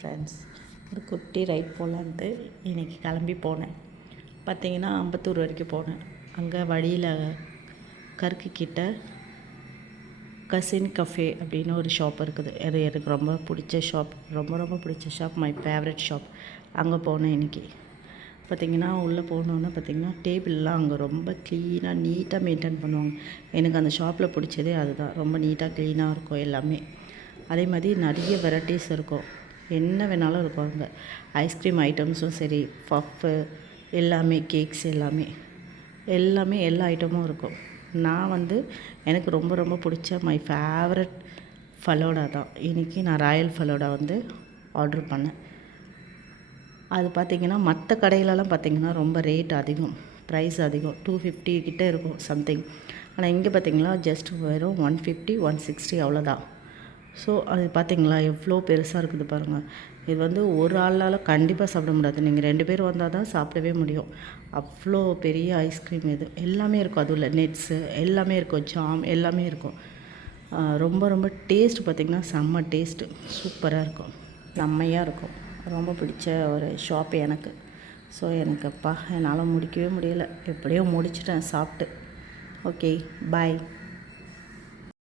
Friends, ஒரு குட்டி right போகலான்ட்டு இன்றைக்கி கிளம்பி போனேன். பார்த்திங்கன்னா அம்பத்தூர் வரைக்கும் போனேன். அங்கே வழியில் கருக்கு கிட்ட கசின் கஃபே அப்படின்னு ஒரு ஷாப் இருக்குது. அது எனக்கு ரொம்ப பிடிச்ச ஷாப், ரொம்ப பிடிச்ச ஷாப், மை ஃபேவரட் ஷாப். அங்கே போனேன் இன்றைக்கி. பார்த்திங்கன்னா உள்ளே போனோன்னே பார்த்திங்கன்னா டேபிள்லாம் அங்கே ரொம்ப க்ளீனாக நீட்டாக மெயின்டைன் பண்ணுவாங்க. எனக்கு அந்த ஷாப்பில் பிடிச்சதே அதுதான். ரொம்ப நீட்டாக க்ளீனாக இருக்கும் எல்லாமே. அதே மாதிரி நிறைய வெரைட்டிஸ் இருக்கும், என்ன வேணாலும் இருக்கும் அங்கே. ஐஸ்கிரீம் ஐட்டம்ஸும் சரி, பஃப்பு எல்லாமே, கேக்ஸ் எல்லாமே எல்லா ஐட்டமும் இருக்கும். நான் எனக்கு ரொம்ப பிடிச்ச மை ஃபேவரட் ஃபலோடா தான். இன்றைக்கி நான் ராயல் ஃபலோடா ஆர்டர் பண்ணேன். அது பார்த்திங்கன்னா மற்ற கடையிலலாம் பார்த்திங்கன்னா ரொம்ப ரேட் அதிகம், ப்ரைஸ் அதிகம், 250 கிட்டே இருக்கும் சம்திங். ஆனால் இங்கே பார்த்திங்கன்னா ஜஸ்ட் வெறும் 150 160 அவ்வளோதான். ஸோ அது பார்த்திங்களா எவ்வளோ பெருசாக இருக்குது பாருங்கள். இது ஒரு ஆளால் கண்டிப்பாக சாப்பிட முடியாது. நீங்கள் 2 பேர் வந்தால் தான் சாப்பிடவே முடியும். அவ்வளோ பெரிய ஐஸ்கிரீம் இது. எல்லாமே இருக்கும், அதுவும் நெட்ஸு எல்லாமே இருக்கும், ஜாம் எல்லாமே இருக்கும். ரொம்ப டேஸ்ட் பார்த்திங்கன்னா செம்ம டேஸ்ட்டு, சூப்பராக இருக்கும், செம்மையாக இருக்கும். ரொம்ப பிடிச்ச ஒரு ஷாப் எனக்கு. ஸோ என்னால் முடிக்கவே முடியலை, எப்படியோ முடிச்சிட்டேன் சாப்பிட்டு. ஓகே, பாய்.